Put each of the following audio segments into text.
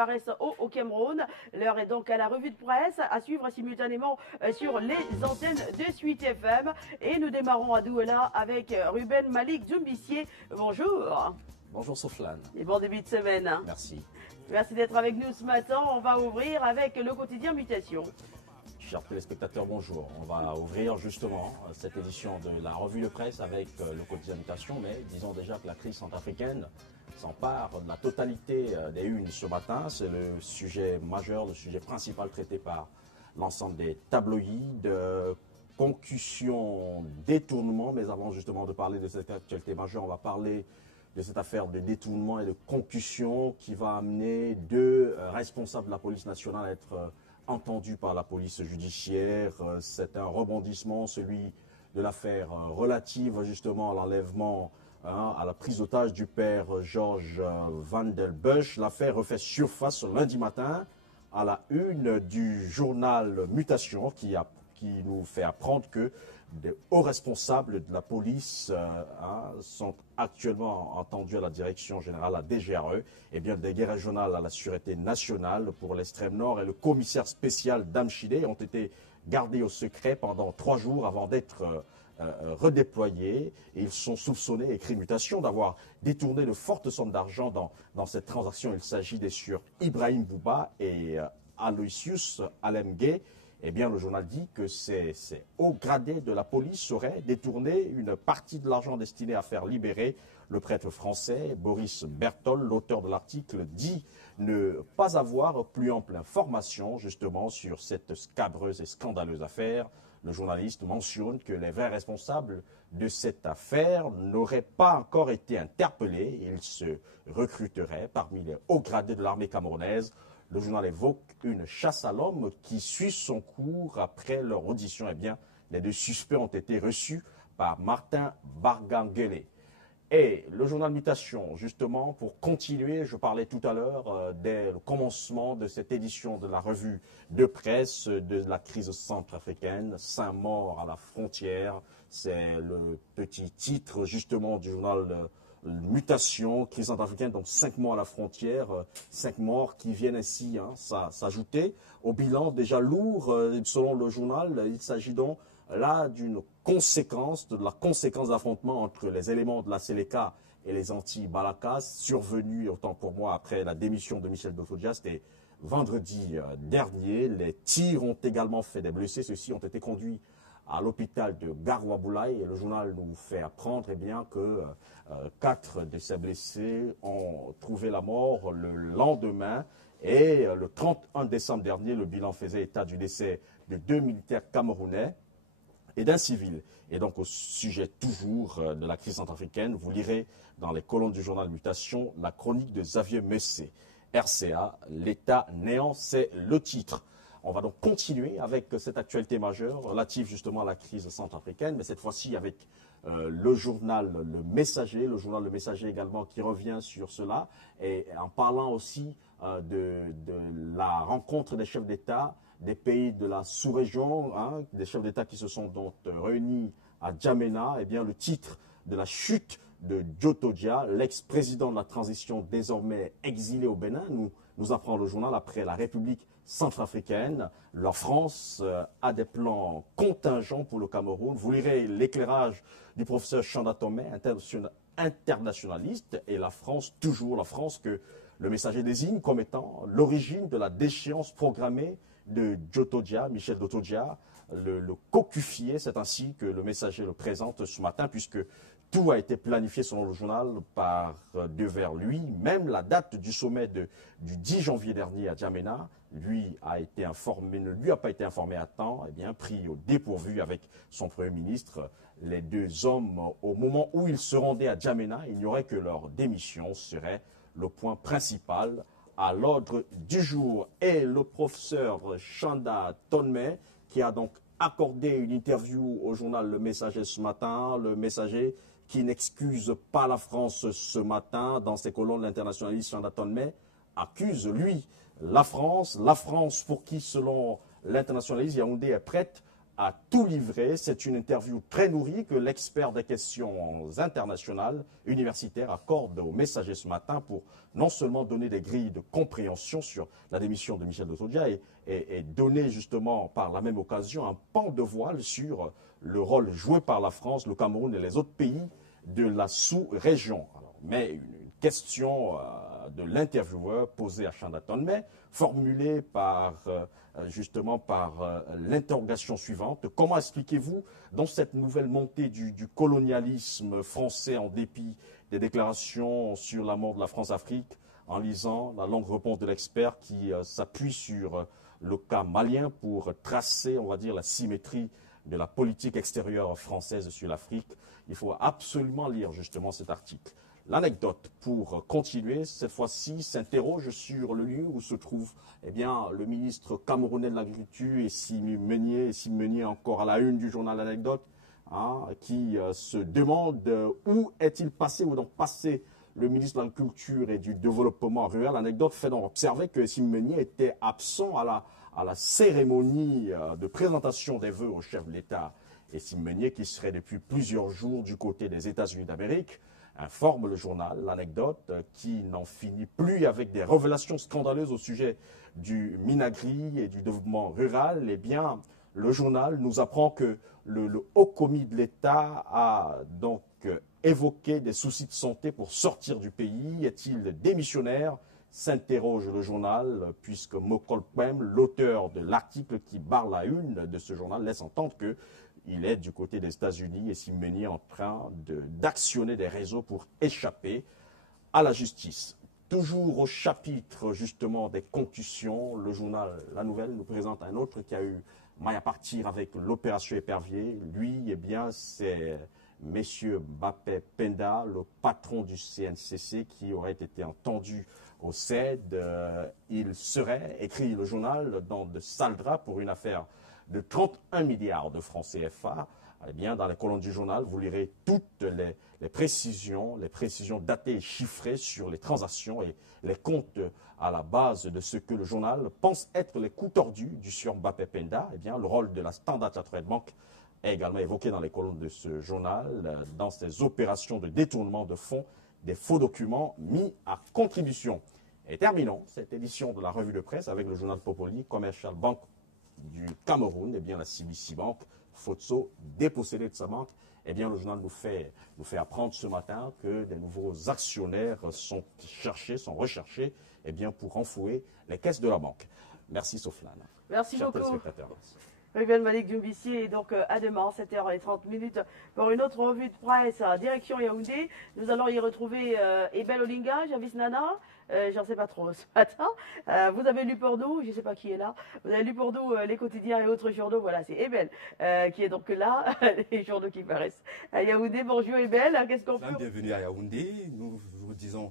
apparaissent au Cameroun. L'heure est donc à la revue de presse, à suivre simultanément sur les antennes de Suite FM. Et nous démarrons à Douala avec Ruben Malik Djumbissier. Bonjour. Bonjour Sofiane. Et bon début de semaine. Merci. Merci d'être avec nous ce matin. On va ouvrir avec le quotidien Mutation. Chers téléspectateurs, bonjour. On va ouvrir justement cette édition de la revue de presse avec le quotidien Mutation, mais disons déjà que la crise centrafricaine s'empare de la totalité des unes ce matin. C'est le sujet majeur, le sujet principal traité par l'ensemble des tabloïds, concussion, détournement. Mais avant justement de parler de cette actualité majeure, on va parler de cette affaire de détournement et de concussion qui va amener deux responsables de la police nationale à être entendu par la police judiciaire. C'est un rebondissement, celui de l'affaire relative justement à l'enlèvement, à la prise d'otage du père Georges Van der Bush. L'affaire refait surface ce lundi matin à la une du journal Mutation qui nous fait apprendre que des hauts responsables de la police sont actuellement entendus à la direction générale, la DGRE, et bien le délégué régional à la sûreté nationale pour l'extrême nord et le commissaire spécial d'Amchidé ont été gardés au secret pendant 3 jours avant d'être redéployés. Et ils sont soupçonnés, écrit Mutation, d'avoir détourné de fortes sommes d'argent dans cette transaction. Il s'agit des sieurs Ibrahim Bouba et Aloysius Alemgué. Eh bien, le journal dit que ces hauts gradés de la police auraient détourné une partie de l'argent destiné à faire libérer le prêtre français Boris Berthold. L'auteur de l'article dit ne pas avoir plus ample information justement sur cette scabreuse et scandaleuse affaire. Le journaliste mentionne que les vrais responsables de cette affaire n'auraient pas encore été interpellés. Ils se recruteraient parmi les hauts gradés de l'armée camerounaise. Le journal évoque une chasse à l'homme qui suit son cours après leur audition. Eh bien, les deux suspects ont été reçus par Martin Barganguele. Et le journal Mutation, justement, pour continuer, je parlais tout à l'heure dès le commencement de cette édition de la revue de presse de la crise centrafricaine, 5 morts à la frontière. C'est le petit titre, justement, du journal Mutation, crise centrafricaine, donc 5 morts à la frontière, 5 morts qui viennent ainsi s'ajouter au bilan déjà lourd. Selon le journal, il s'agit donc là d'une conséquence, de la conséquence d'affrontement entre les éléments de la Séléka et les anti-Balakas, survenu, autant pour moi, après la démission de Michel Dosodja. C'était vendredi dernier. Les tirs ont également fait des blessés. Ceux-ci ont été conduits à l'hôpital de Garoua-Boulaye, et le journal nous fait apprendre bien que 4 de ces blessés ont trouvé la mort le lendemain. Et le 31 décembre dernier, le bilan faisait état du décès de 2 militaires camerounais et d'un civil. Et donc au sujet toujours de la crise centrafricaine, vous lirez dans les colonnes du journal Mutation la chronique de Xavier Messé. RCA, l'État néant, c'est le titre. On va donc continuer avec cette actualité majeure relative justement à la crise centrafricaine, mais cette fois-ci avec le journal Le Messager, également qui revient sur cela, et en parlant aussi de la rencontre des chefs d'État des pays de la sous-région, des chefs d'État qui se sont donc réunis à Djamena. Eh bien, le titre de la chute de Djotodia, l'ex-président de la transition désormais exilé au Bénin, nous apprend le journal après la République centrafricaine. La France a des plans contingents pour le Cameroun. Vous lirez l'éclairage du professeur Chanda Tomé, internationaliste, et la France, toujours la France que le Messager désigne comme étant l'origine de la déchéance programmée de Djotodia, Michel Djotodia, le cocufié. C'est ainsi que le Messager le présente ce matin, puisque tout a été planifié selon le journal par devers lui. Même la date du sommet du 10 janvier dernier à Djamena, ne lui a pas été informé à temps, eh bien, pris au dépourvu avec son Premier ministre. Les deux hommes, au moment où ils se rendaient à Djamena, ignoraient que leur démission serait le point principal à l'ordre du jour. Et le professeur Chanda Tonme, qui a donc accordé une interview au journal Le Messager ce matin, Le Messager qui n'excuse pas la France ce matin dans ses colonnes, l'internationaliste Chanda Tonme accuse, lui, la France pour qui, selon l'internationaliste, Yaoundé est prête à tout livrer. C'est une interview très nourrie que l'expert des questions internationales universitaires accorde au Messager ce matin pour non seulement donner des grilles de compréhension sur la démission de Michel Dossodia et donner justement par la même occasion un pan de voile sur le rôle joué par la France, le Cameroun et les autres pays de la sous-région. Mais une question de l'intervieweur posée à Chandaton, mais formulée justement par l'interrogation suivante. Comment expliquez-vous, dans cette nouvelle montée du colonialisme français en dépit des déclarations sur la mort de la France-Afrique, en lisant la longue réponse de l'expert qui s'appuie sur le cas malien pour tracer, on va dire, la symétrie de la politique extérieure française sur l'Afrique? Il faut absolument lire justement cet article. L'anecdote, pour continuer, cette fois-ci, s'interroge sur le lieu où se trouve le ministre camerounais de l'Agriculture, Essim Meunier, encore à la une du journal L'Anecdote, qui se demande où est-il passé, où donc passé le ministre de l'Agriculture et du Développement rural. L'anecdote fait donc observer que Essim Meunier était absent à la cérémonie de présentation des vœux au chef de l'État. Essim Meunier, qui serait depuis plusieurs jours du côté des États-Unis d'Amérique, informe le journal L'Anecdote, qui n'en finit plus avec des révélations scandaleuses au sujet du Minagri et du développement rural. Eh bien, le journal nous apprend que le haut commis de l'État a donc évoqué des soucis de santé pour sortir du pays. Est-il démissionnaire? S'interroge le journal, puisque Mokol Pem, l'auteur de l'article qui barre la une de ce journal, laisse entendre que il est du côté des États-Unis et Essim Meunier en train d'actionner des réseaux pour échapper à la justice. Toujours au chapitre justement des concussions, le journal La Nouvelle nous présente un autre qui a eu maille à partir avec l'opération Épervier. Lui, c'est M. Bapé Penda, le patron du CNCC, qui aurait été entendu au CED. Il serait, écrit le journal, dans de sales draps pour une affaire de 31 milliards de francs CFA. Eh bien, dans les colonnes du journal, vous lirez toutes les précisions datées et chiffrées sur les transactions et les comptes à la base de ce que le journal pense être les coups tordus du sieur Mbappé Penda. Eh bien, le rôle de la Standard Chartered Bank est également évoqué dans les colonnes de ce journal, dans ces opérations de détournement de fonds, des faux documents mis à contribution. Et terminons cette édition de la revue de presse avec le journal Popoli, Commercial Bank du Cameroun, eh bien la CBC Bank, Fotso, dépossédé de sa banque. Eh bien, le journal nous fait apprendre ce matin que des nouveaux actionnaires sont recherchés eh bien, pour renflouer les caisses de la banque. Merci Sofiane. Merci beaucoup. Ruben Malik Dumbissier, donc à demain, 7h30 pour une autre revue de presse à direction Yaoundé. Nous allons y retrouver Ebel Olinga, Javis Nana, j'en sais pas trop ce matin. Vous avez lu pour nous, je ne sais pas qui est là, vous avez lu pour nous les quotidiens et autres journaux. Voilà, c'est Ebel qui est donc là, les journaux qui paraissent à Yaoundé. Bonjour Ebel, qu'est-ce qu'on peut... Bienvenue à Yaoundé, nous vous disons...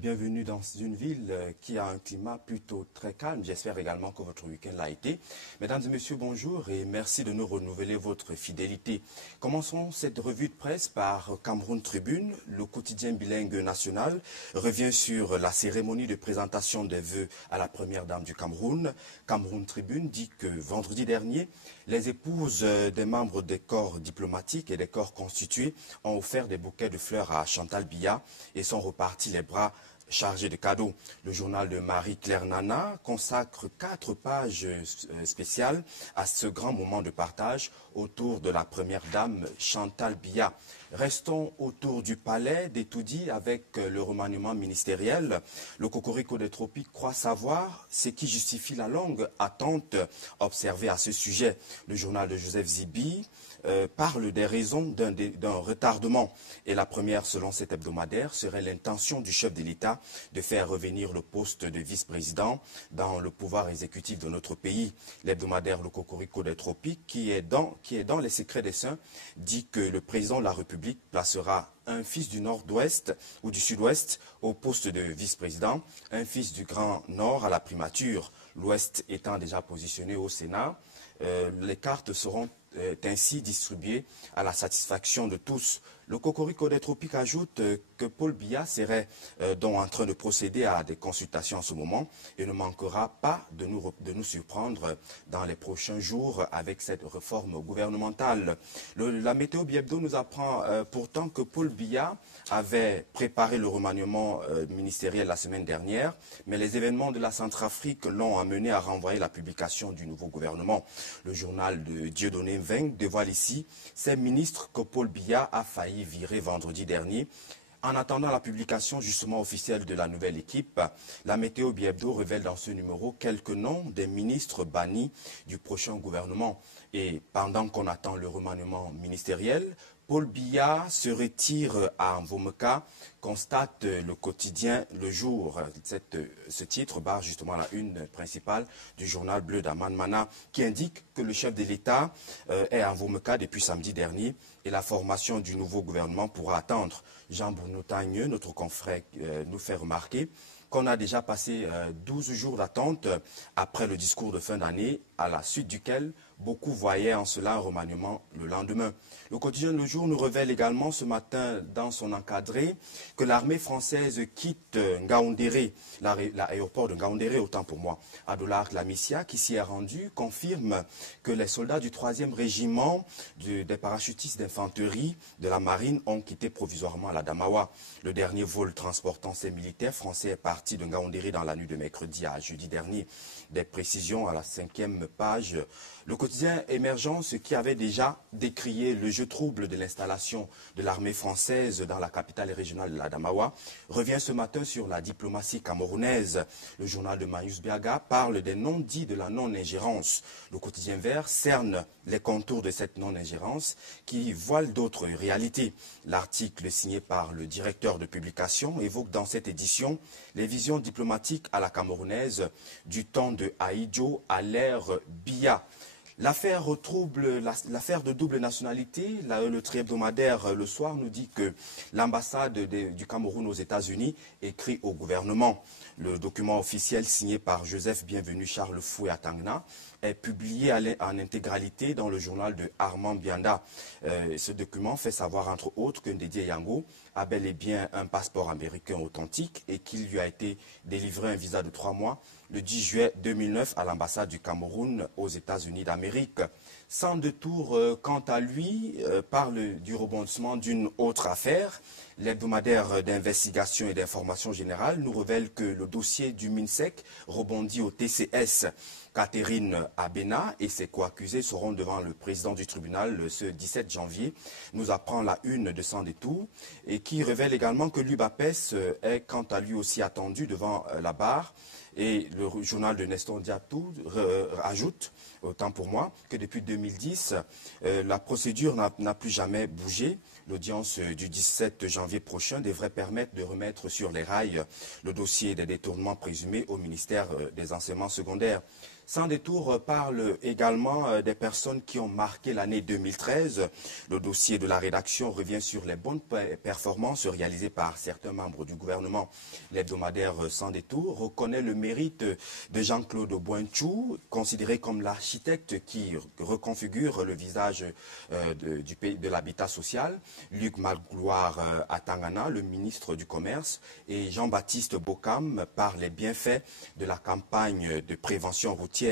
bienvenue dans une ville qui a un climat plutôt très calme. J'espère également que votre week-end l'a été. Mesdames et messieurs, bonjour et merci de nous renouveler votre fidélité. Commençons cette revue de presse par Cameroun Tribune. Le quotidien bilingue national revient sur la cérémonie de présentation des vœux à la première dame du Cameroun. Cameroun Tribune dit que vendredi dernier, les épouses des membres des corps diplomatiques et des corps constitués ont offert des bouquets de fleurs à Chantal Biya et sont repartis les bras chargés de cadeaux. Le journal de Marie-Claire Nana consacre 4 pages spéciales à ce grand moment de partage autour de la première dame Chantal Biya. Restons autour du palais d'Etoudi avec le remaniement ministériel. Le Cocorico des Tropiques croit savoir ce qui justifie la longue attente observée à ce sujet. Le journal de Joseph Zibi parle des raisons d'un retardement. Et la première, selon cet hebdomadaire, serait l'intention du chef de l'État de faire revenir le poste de vice-président dans le pouvoir exécutif de notre pays. L'hebdomadaire Le Cocorico des Tropiques, qui est dans les secrets des saints, dit que le président de la République placera un fils du nord-ouest ou du sud-ouest au poste de vice-président, un fils du Grand Nord à la primature, l'ouest étant déjà positionné au Sénat. Les cartes seront ainsi distribué à la satisfaction de tous. Le Cocorico des Tropiques ajoute que Paul Biya serait donc en train de procéder à des consultations en ce moment et ne manquera pas de nous surprendre dans les prochains jours avec cette réforme gouvernementale. La météo Biebdo nous apprend pourtant que Paul Biya avait préparé le remaniement ministériel la semaine dernière, mais les événements de la Centrafrique l'ont amené à renvoyer la publication du nouveau gouvernement. Le journal de Dieudonné Mveng dévoile ici ces ministres que Paul Biya a failli virer vendredi dernier. En attendant la publication justement officielle de la nouvelle équipe, la météo Biebdo révèle dans ce numéro quelques noms des ministres bannis du prochain gouvernement. Et pendant qu'on attend le remaniement ministériel, Paul Biya se retire à Mvomeka, constate le quotidien Le Jour. Ce titre barre justement la une principale du journal bleu d'Aman Mana qui indique que le chef de l'État est à Mvomeka depuis samedi dernier et la formation du nouveau gouvernement pourra attendre. Jean-Bruno Tagneux, notre confrère, nous fait remarquer qu'on a déjà passé 12 jours d'attente après le discours de fin d'année, à la suite duquel beaucoup voyaient en cela un remaniement le lendemain. Le quotidien Le Jour nous révèle également ce matin dans son encadré que l'armée française quitte Ngaoundéré, l'aéroport de Ngaoundéré, autant pour moi. Adolar Lamicia, qui s'y est rendu, confirme que les soldats du 3e régiment des parachutistes d'infanterie de la marine ont quitté provisoirement la Damawa. Le dernier vol transportant ces militaires français est parti de Ngaoundéré dans la nuit de mercredi à jeudi dernier. Des précisions à la 5e page. Le quotidien Émergence, qui avait déjà décrié le jeu trouble de l'installation de l'armée française dans la capitale régionale de l'Adamawa, revient ce matin sur la diplomatie camerounaise. Le journal de Marius Biaga parle des non-dits de la non-ingérence. Le quotidien Vert cerne les contours de cette non-ingérence qui voile d'autres réalités. L'article signé par le directeur de publication évoque dans cette édition les visions diplomatiques à la camerounaise du temps de Aïdjo à l'ère Biya. L'affaire de double nationalité, le tri-hebdomadaire Le Soir nous dit que l'ambassade du Cameroun aux États-Unis écrit au gouvernement. Le document officiel signé par Joseph Bienvenu Charles Foué à Tangna est publié en intégralité dans le journal de Armand Bianda. Ce document fait savoir entre autres que Ndédié Yango a bel et bien un passeport américain authentique et qu'il lui a été délivré un visa de 3 mois le 10 juillet 2009 à l'ambassade du Cameroun aux États-Unis d'Amérique. Sans détour, quant à lui, parle du rebondissement d'une autre affaire. L'hebdomadaire d'investigation et d'information générale nous révèle que le dossier du MINSEC rebondit au TCS. Catherine Abena et ses co-accusés seront devant le président du tribunal ce 17 janvier, nous apprend la une de Sans détour, et qui révèle également que l'UBAPES est quant à lui aussi attendu devant la barre. Et le journal de Nestor Diatou ajoute, autant pour moi, que depuis 2010, la procédure n'a plus jamais bougé. L'audience du 17 janvier prochain devrait permettre de remettre sur les rails le dossier des détournements présumés au ministère des enseignements secondaires. Sans détour parle également des personnes qui ont marqué l'année 2013. Le dossier de la rédaction revient sur les bonnes performances réalisées par certains membres du gouvernement. L'hebdomadaire Sans détour reconnaît le mérite de Jean-Claude Boinchou, considéré comme l'architecte qui reconfigure le visage de l'habitat social. Luc Magloire Atangana, le ministre du Commerce, et Jean-Baptiste Bokam par les bienfaits de la campagne de prévention routière.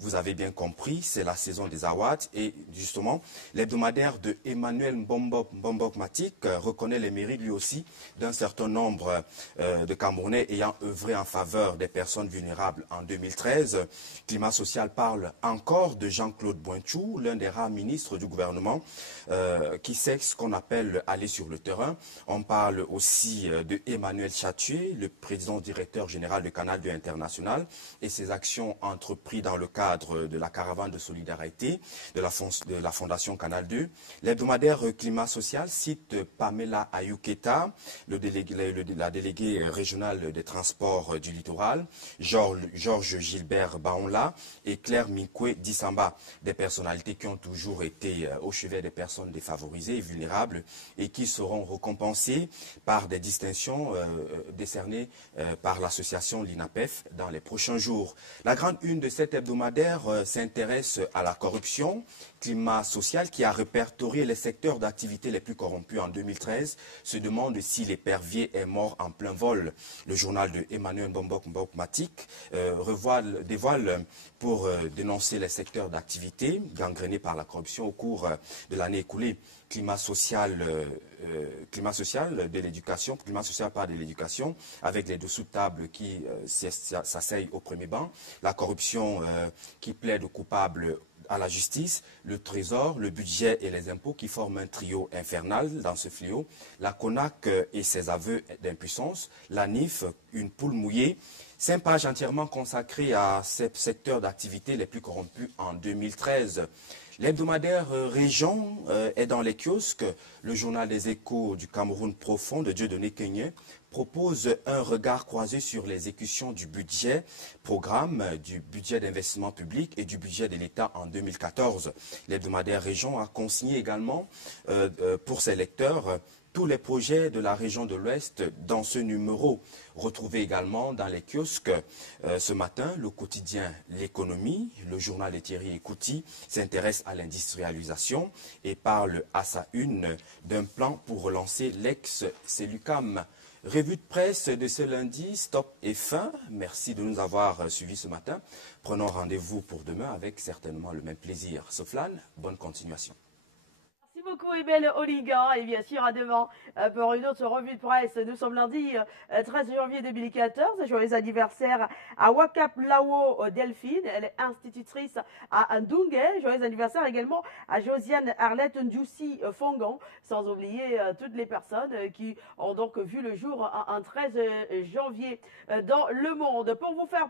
Vous avez bien compris, c'est la saison des Awards et justement, l'hebdomadaire de Emmanuel Mbombok Matik reconnaît les mérites lui aussi d'un certain nombre de Camerounais ayant œuvré en faveur des personnes vulnérables en 2013. Climat social parle encore de Jean-Claude Boinchou, l'un des rares ministres du gouvernement qui sait ce qu'on appelle aller sur le terrain. On parle aussi de Emmanuel Chatué, le président directeur général de Canal 2 International et ses actions entreprises dans le cadre de la caravane de solidarité de la Fondation Canal 2. L'hebdomadaire Climat Social cite Pamela Ayuketa, la déléguée régionale des transports du littoral, Georges Gilbert Baonla et Claire Minkwe Dissamba, des personnalités qui ont toujours été au chevet des personnes défavorisées et vulnérables et qui seront récompensées par des distinctions décernées par l'association l'INAPEF dans les prochains jours. La grande une de cet hebdomadaire s'intéresse à la corruption, climat social, qui a répertorié les secteurs d'activité les plus corrompus en 2013, se demande si l'épervier est mort en plein vol. Le journal de Emmanuel Bombok Matik dévoile pour dénoncer les secteurs d'activité gangrénés par la corruption au cours de l'année écoulée. Climat social de l'éducation, climat social par de l'éducation, avec les dessous de table qui s'asseyent au premier banc, la corruption qui plaide coupable à la justice, le trésor, le budget et les impôts qui forment un trio infernal dans ce fléau, la CONAC et ses aveux d'impuissance, la NIF, une poule mouillée, 5 pages entièrement consacrées à ces secteurs d'activité les plus corrompus en 2013. L'hebdomadaire Région est dans les kiosques. Le journal des Échos du Cameroun profond de Dieudonné Kenyé propose un regard croisé sur l'exécution du budget, programme du budget d'investissement public et du budget de l'État en 2014. L'hebdomadaire Région a consigné également pour ses lecteurs tous les projets de la région de l'Ouest dans ce numéro. Retrouvez également dans les kiosques ce matin le quotidien L'économie. Le journal de Thierry Ekouti s'intéresse à l'industrialisation et parle à sa une d'un plan pour relancer l'ex-Célucam. Revue de presse de ce lundi, stop et fin. Merci de nous avoir suivis ce matin. Prenons rendez-vous pour demain avec certainement le même plaisir. Soflane, bonne continuation. Merci beaucoup, Ebel Oligan. Et bien sûr, à demain pour une autre revue de presse. Nous sommes lundi 13 janvier 2014. Joyeux anniversaire à Wakap Lao Delphine. Elle est institutrice à Ndungue. Joyeux anniversaire également à Josiane Arlette Ndjoussi Fongan. Sans oublier toutes les personnes qui ont donc vu le jour un 13 janvier dans le monde. Pour vous faire